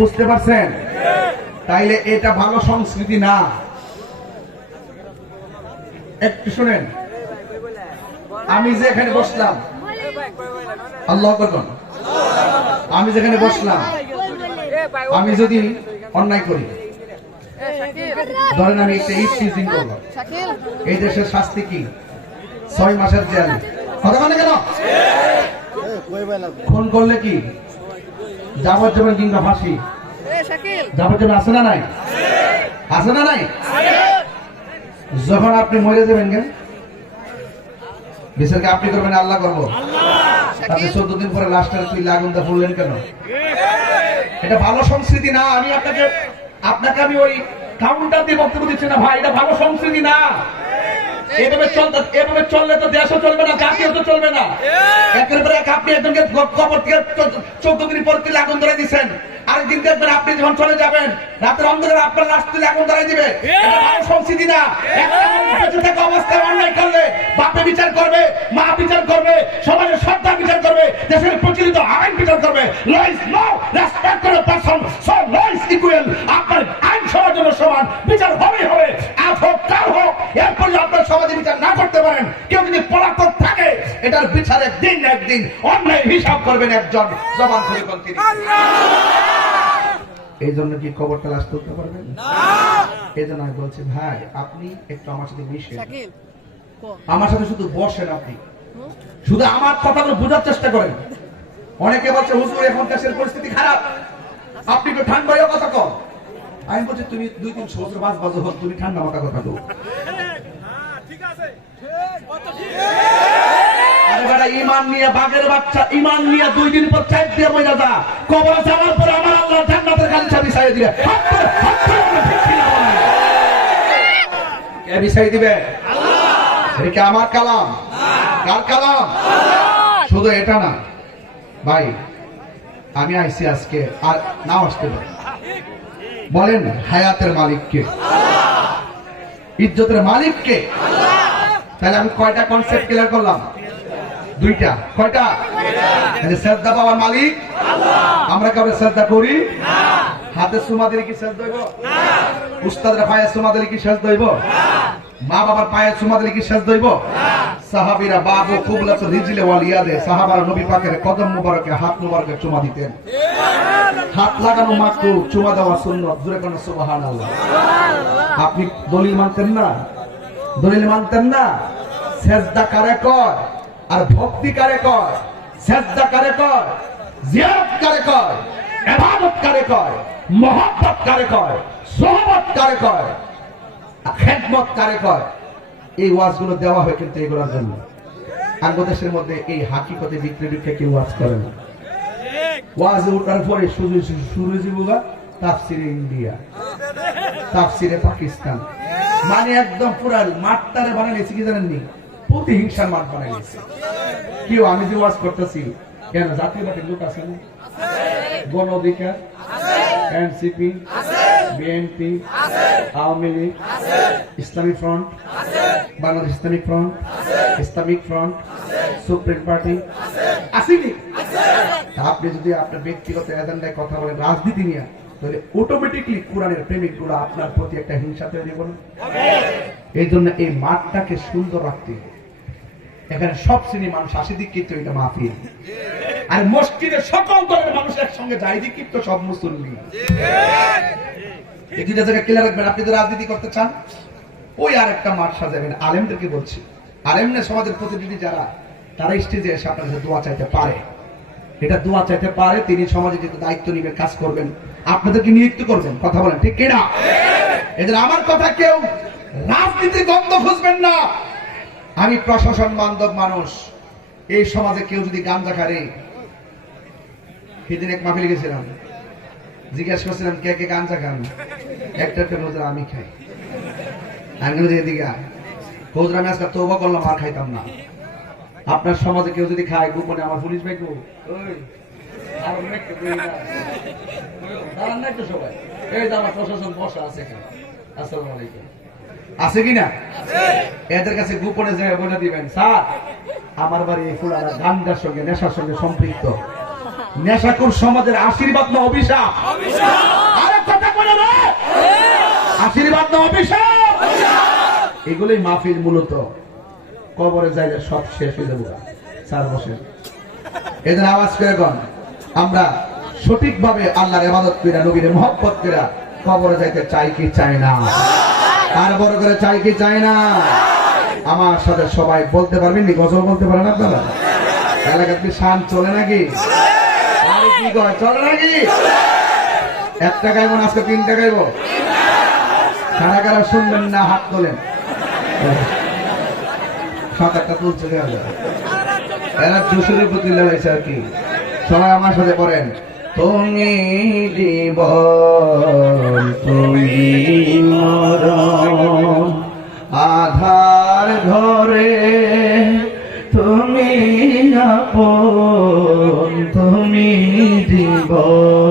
বুঝতে পারছেন? তাইলে এটা ভালো সংস্কৃতি না। একটু শুনেন। আমি যে এখানে বসলাম আল্লাহ করুন আমি যেখানে বসলাম আমি যদি অন্যায় করি ধরেন আমি একটা করলাম এই দেশের শাস্তি কি? ছয় মাসের জেল। কথা মানে কেন? খুন করলে কি? যাবজ্জীবন কিংবা ফাঁসি? যাবজ্জীবন আছে না নাই? আছে না নাই? যখন আপনি মরে যাবেন কেন? বিচারকে আপনি করবেন আল্লাহ করব। তাতে চোদ্দ দিন পরে লাস্টের তুই লাগুনটা ফুললেন কেন? এটা ভালো সংস্কৃতি না আমি আপনাকে আপনাকে আমি ওই কাউন্টার দিয়ে বক্তব্য দিচ্ছি না ভাই এটা ভালো সংস্কৃতি না। এভাবে চলতে এভাবে চললে তো দেশও চলবে না জাতীয় তো চলবে না। একের পরে এক আপনি একজনকে কবর থেকে আগুন ধরে দিচ্ছেন আরেকদিন দেখবেন আপনি যখন চলে যাবেন, রাতের আপনার আগুন ধরাই দিবে। সংস্কৃতি না আইন সমান, বিচার হবে, আজ হোক আপনার সমাজে বিচার না করতে পারেন। কেউ যদি পলাতক থাকে এটার বিচারে দিন একদিন অন্যায় হিসাব করবেন একজন জবান খুলে তিনি। এই জন্য কি খবর তালাশ করতে পারবেন? এই জন্য আমি বলছি ভাই আপনি একটু আমার সাথে মিশেন। আমার সাথে শুধু বসেন আপনি। শুধু আমার কথাগুলো বোঝার চেষ্টা করেন। অনেকে বলছে হুজুর এখন দেশের পরিস্থিতি খারাপ। আপনি একটু ঠান্ডা হয়ে কথা কম আমি বলছি তুমি দুই তিন বছর পাঁচ বছর তুমি ঠান্ডা মাথা কথা বলো আরে বেটা, ইমান নিয়ে বাঘের বাচ্চা ইমান নিয়ে দুই দিন পর চার দিয়ে মজা দা কবর যাওয়ার পরে আমার আল্লাহ জান্নাতের বিছাই দিবে? কে বিছাই দিবে? এটা আমার কালাম? কার কালাম? শুধু এটা না। ভাই আমি আইছি আজকে আর নাও আসতে পারি। বলেন হায়াতের মালিককে ইজ্জতের মালিককে তাহলে আমি কয়টা কনসেপ্ট ক্লিয়ার করলাম? দুইটা কয়টা? শ্রদ্ধা পাওয়ার মালিক? আমরা কাউকে শ্রদ্ধা করি? হাতে সুমা দিলে কি শ্রদ্ধা হইব? উস্তাদের পায়ে সুমা দিলে কি শ্রদ্ধা হইব? মা বাবার পায়ে চুমা দিলে কি শেষ দইব সাহাবীরা বাবু কুবলাত রিজলে ওয়াল ইয়াদে সাহাবারা নবী পাকের কদম মুবারকে হাত মুবারকে চুমা দিতেন। হাত লাগানো মাত্র চুমা দেওয়া সুন্নত জোরে কোন সুবহানাল্লাহ। আপনি দলিল মানতেন না? দলিল মানতেন না? সেজদা কারে কর আর ভক্তি কারে সেজদা কারে কর জিয়ারত কারে কর ইবাদত কারে মহব্বত কারে কর সোহবত কারে কর খেদমত কারে এই দেওয়া হয় কিন্তু এগুলোর জন্য। আঙ্গদেশের মধ্যে এই হাকিকতে বিক্রি বিক্রি কেউ ওয়াজ করে না। ওয়াজে ওঠার পরে শুরু তাফসিরে ইন্ডিয়া, তাফসিরে পাকিস্তান। মানে একদম পুরা মাঠটারে বানাই নিয়েছে কি জানেননি? প্রতিহিংসার মাঠ বানাই নিয়েছে কেউ আমি যে ওয়াজ করতেছি, কেন জাতীয় পার্টির লোক আছে না? Gono Odhikar, NCP, BNP, Awami League Islamic Front, Bangladesh Islamic Front Islamic Front, Supreme Party আসেনি আপনি যদি আপনার ব্যক্তিগত এজেন্ডায় কথা বলেন, রাজনীতি নিয়ে, তাহলে অটোমেটিকলি কোরআনের প্রেমিকগুলো আপনার প্রতি একটা হিংসা তৈরি করুন এই জন্য এই মাঠটাকে সুন্দর রাখতে হবে। এখানে সব শ্রেণির মানুষ আসে দিক কিন্তু এটা মাহফিল। আর মসজিদে সকল দলের মানুষ একসঙ্গে যাই দিক কিন্তু সব মুসল্লি। এই দুইটা জায়গা ক্লিয়ার রাখবেন আপনি তো রাজনীতি করতে চান? ওই আর একটা মাঠ সাজাবেন আলেমদেরকে বলছি। আলেমনে সমাজের প্রতিনিধি যারা তারা স্টেজে এসে আপনার কাছে দোয়া চাইতে পারে। এটা দোয়া চাইতে পারে তিনি সমাজে যেহেতু দায়িত্ব নিবে কাজ করবেন। আপনাদেরকে নিযুক্ত করবেন? কথা বলেন ঠিক কিনা? এদের আমার কথা কেউ রাজনীতি দ্বন্দ্ব খুঁজবেন না। আমি প্রশাসন বান্ধব মানুষ। এই সমাজে কেউ যদি গাঞ্জা খারে সেদিন এক মাহফিলে গেছিলাম। জিজ্ঞাসা করছিলাম, কে কে গাঞ্জা খান একটা একটা হুজুর, আমি খাই আপনার সমাজে কেউ যদি খায়, গোপনে আমার পুলিশ ভাই গো। দাঁড়ান না একটু সবাই। এই যে প্রশাসন বসা আছে আসসালামু আছে কি না এদের কাছে গোপনে যে বলে দিবেন স্যার আমার বাড়ি এই ফুলারা গান্ডার সঙ্গে নেশার সঙ্গে সম্পৃক্ত। নেশাকুর সমাজের আশীর্বাদ না অভিশাপ? আরে কথা বলে রে আশীর্বাদ না অভিশাপ! এগুলোই মাহফিল মূলত। কবরে যাইলে সব শেষ হয়ে যাব। চার বছর এদের আওয়াজ করে কন আমরা সঠিকভাবে আল্লাহর ইবাদত কইরা নবীর মহব্বত কইরা কবরে যাইতে চাই কি চাই না? আর বড় করে চাই কি চাই না? আমার সাথে সবাই বলতে পারবেন গজল বলতে পারেন আপনারা? এলাকাতে শান চলে নাকি? আরে কি কয়, চলে নাকি? একটা গাইব না, আজকে তিনটা গাইব? কারা কারা শুনবেন না, হাত তোলেন। সাত একটা তুলছে এরা জোসের প্রতি লাগাইছে আর কি। সবাই আমার সাথে পড়েন। তুমি জীবন, তুমি মরণ আপন তুমি জীবন।